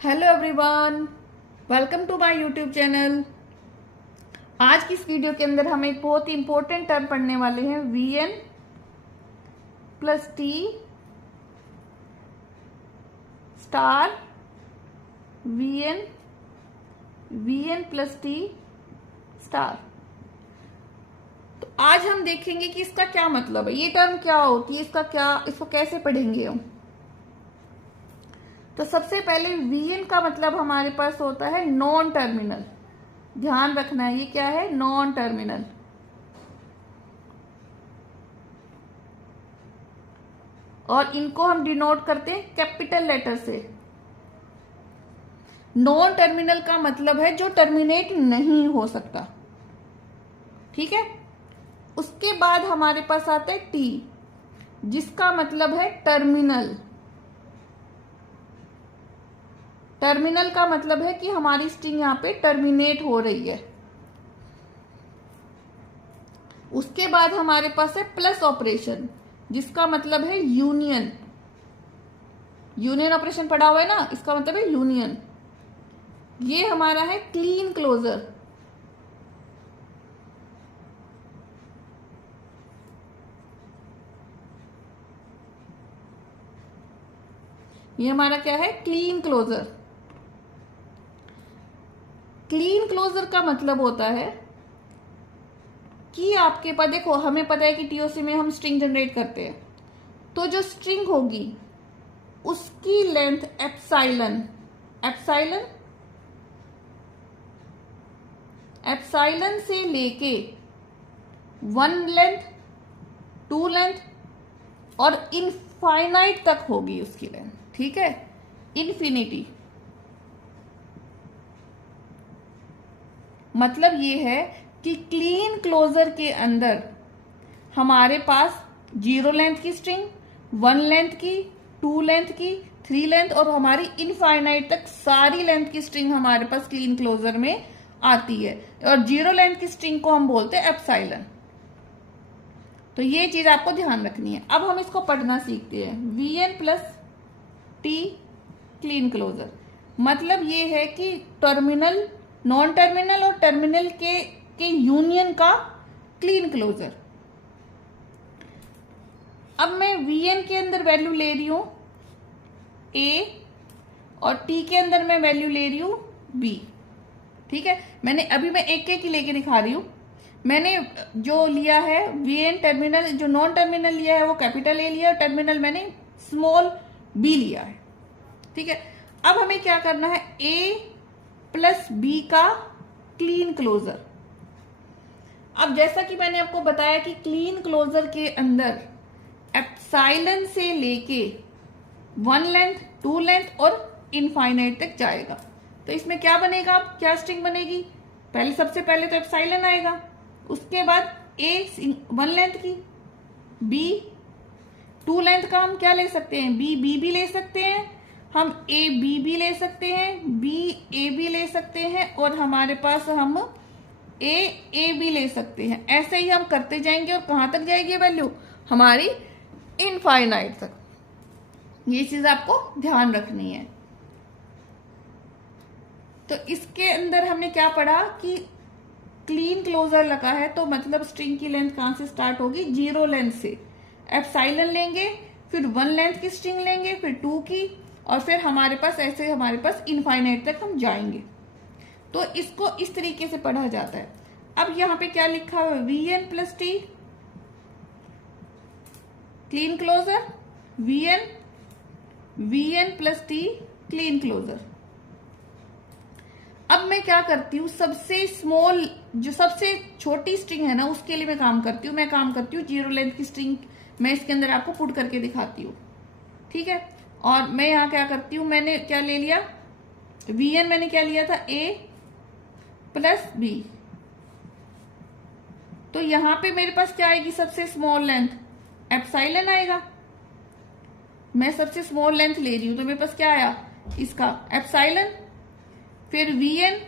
Hello everyone, welcome to my YouTube channel. आज की इस वीडियो के अंदर हम एक बहुत ही इंपॉर्टेंट टर्म पढ़ने वाले हैं, V N plus T star V N plus T star. तो आज हम देखेंगे कि इसका क्या मतलब है, ये टर्म क्या होती है, इसको कैसे पढ़ेंगे हम। तो सबसे पहले वीएन का मतलब हमारे पास होता है नॉन टर्मिनल। ध्यान रखना है, ये क्या है, नॉन टर्मिनल। और इनको हम डिनोट करते हैं कैपिटल लेटर से। नॉन टर्मिनल का मतलब है जो टर्मिनेट नहीं हो सकता, ठीक है। उसके बाद हमारे पास आता है टी, जिसका मतलब है टर्मिनल। टर्मिनल का मतलब है कि हमारी स्ट्रिंग यहां पे टर्मिनेट हो रही है। उसके बाद हमारे पास है प्लस ऑपरेशन, जिसका मतलब है यूनियन। यूनियन ऑपरेशन पढ़ा हुआ है ना, इसका मतलब है यूनियन। ये हमारा है क्लीन क्लोजर। ये हमारा क्या है, क्लीन क्लोजर। क्लीन क्लोजर का मतलब होता है कि आपके पास, देखो हमें पता है कि टीओसी में हम स्ट्रिंग जनरेट करते हैं, तो जो स्ट्रिंग होगी उसकी लेंथ एप्साइलन एप्साइलन से लेके 1 लेंथ, 2 लेंथ और इनफाइनाइट तक होगी उसकी लेंथ, ठीक है, इन्फिनिटी। मतलब ये है कि क्लीन क्लोजर के अंदर हमारे पास 0 लेंथ की स्ट्रिंग, 1 लेंथ की, 2 लेंथ की, 3 लेंथ और हमारी इनफाइनाइट तक सारी लेंथ की स्ट्रिंग हमारे पास क्लीन क्लोजर में आती है। और 0 लेंथ की स्ट्रिंग को हम बोलते हैं एप्साइलन। तो ये चीज आपको ध्यान रखनी है। अब हम इसको पढ़ना सीखते हैं। V N plus T Kleene closure मतलब ये है कि टर्मिनल, नॉन टर्मिनल और टर्मिनल के यूनियन का क्लीन क्लोजर। अब मैं वीएन के अंदर वैल्यू ले रही हूं ए और टी के अंदर मैं वैल्यू ले रही हूं बी, ठीक है। मैं एक एक ही लेके दिखा रही हूं। मैंने जो लिया है वीएन टर्मिनल, जो नॉन टर्मिनल लिया है वो कैपिटल ए लिया है, और टर्मिनल मैंने स्मॉल बी लिया है, ठीक है। अब हमें क्या करना है, ए प्लस बी का क्लीन क्लोजर। अब जैसा कि मैंने आपको बताया कि क्लीन क्लोजर के अंदर एप्साइलन से लेके 1 लेंथ, 2 लेंथ और इनफाइनाइट तक जाएगा। तो इसमें क्या बनेगा, अब क्या स्ट्रिंग बनेगी, सबसे पहले तो एप्साइलन आएगा, उसके बाद ए 1 लेंथ की, बी 2 लेंथ का हम क्या ले सकते हैं, बी भी ले सकते हैं, हम ए बी भी ले सकते हैं, बी ए भी ले सकते हैं, और हमारे पास हम ए भी ले सकते हैं। ऐसे ही हम करते जाएंगे और कहां तक जाएगी वैल्यू हमारी, इनफाइनाइट तक। ये चीज आपको ध्यान रखनी है। तो इसके अंदर हमने क्या पढ़ा कि क्लीन क्लोजर लगा है तो मतलब स्ट्रिंग की लेंथ कहां से स्टार्ट होगी, 0 लेंथ से। एप्साइलन लेंगे, फिर 1 लेंथ की स्ट्रिंग लेंगे, फिर 2 की, और फिर हमारे पास इनफाइनाइट तक हम जाएंगे। तो इसको इस तरीके से पढ़ा जाता है। अब यहां पे क्या लिखा हुआ है, V N plus T Kleene closure, V N plus T Kleene closure. अब मैं क्या करती हूँ, सबसे स्मॉल, जो सबसे छोटी स्ट्रिंग है ना, उसके लिए मैं काम करती हूँ 0 लेंथ की स्ट्रिंग मैं इसके अंदर आपको पुट करके दिखाती हूँ, ठीक है। और मैं यहां क्या करती हूं, मैंने क्या ले लिया, वीएन मैंने क्या लिया था, ए प्लस बी। तो यहां पे मेरे पास क्या आएगी, सबसे स्मॉल लेंथ एप्साइलन आएगा। मैं सबसे स्मॉल लेंथ ले रही हूं तो मेरे पास क्या आया, इसका एप्साइलन, फिर वीएन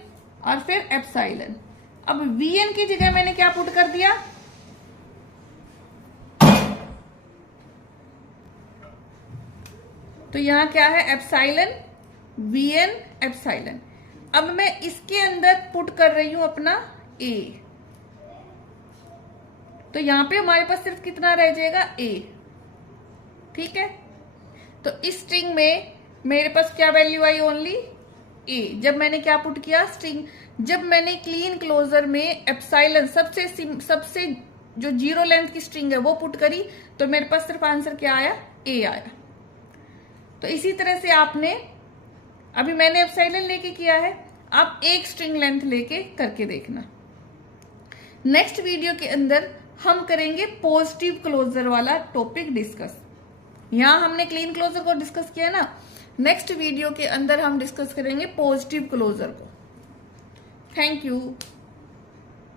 और फिर एप्साइलन। अब वीएन की जगह मैंने क्या पुट कर दिया, तो यहां क्या है, एप्साइलन Vn एप्सिलॉन। अब मैं इसके अंदर पुट कर रही हूं अपना A, तो यहां पे हमारे पास सिर्फ कितना रह जाएगा A। ठीक है, तो इस स्ट्रिंग में मेरे पास क्या वैल्यू आई, ओनली A। जब मैंने क्या पुट किया स्ट्रिंग, जब मैंने क्लीन क्लोजर में एप्सिलॉन सबसे जो जीरो लेंथ की स्ट्रिंग है वो पुट करी, तो मेरे पास सिर्फ आंसर क्या आया, A आया। तो इसी तरह से आपने, अभी मैंने एप्सिलॉन लेके किया है, आप एक स्ट्रिंग लेंथ लेके करके देखना। नेक्स्ट वीडियो के अंदर हम करेंगे पॉजिटिव क्लोजर वाला टॉपिक डिस्कस। यहां हमने क्लीन क्लोजर को डिस्कस किया ना, नेक्स्ट वीडियो के अंदर हम डिस्कस करेंगे पॉजिटिव क्लोजर को। Thank you.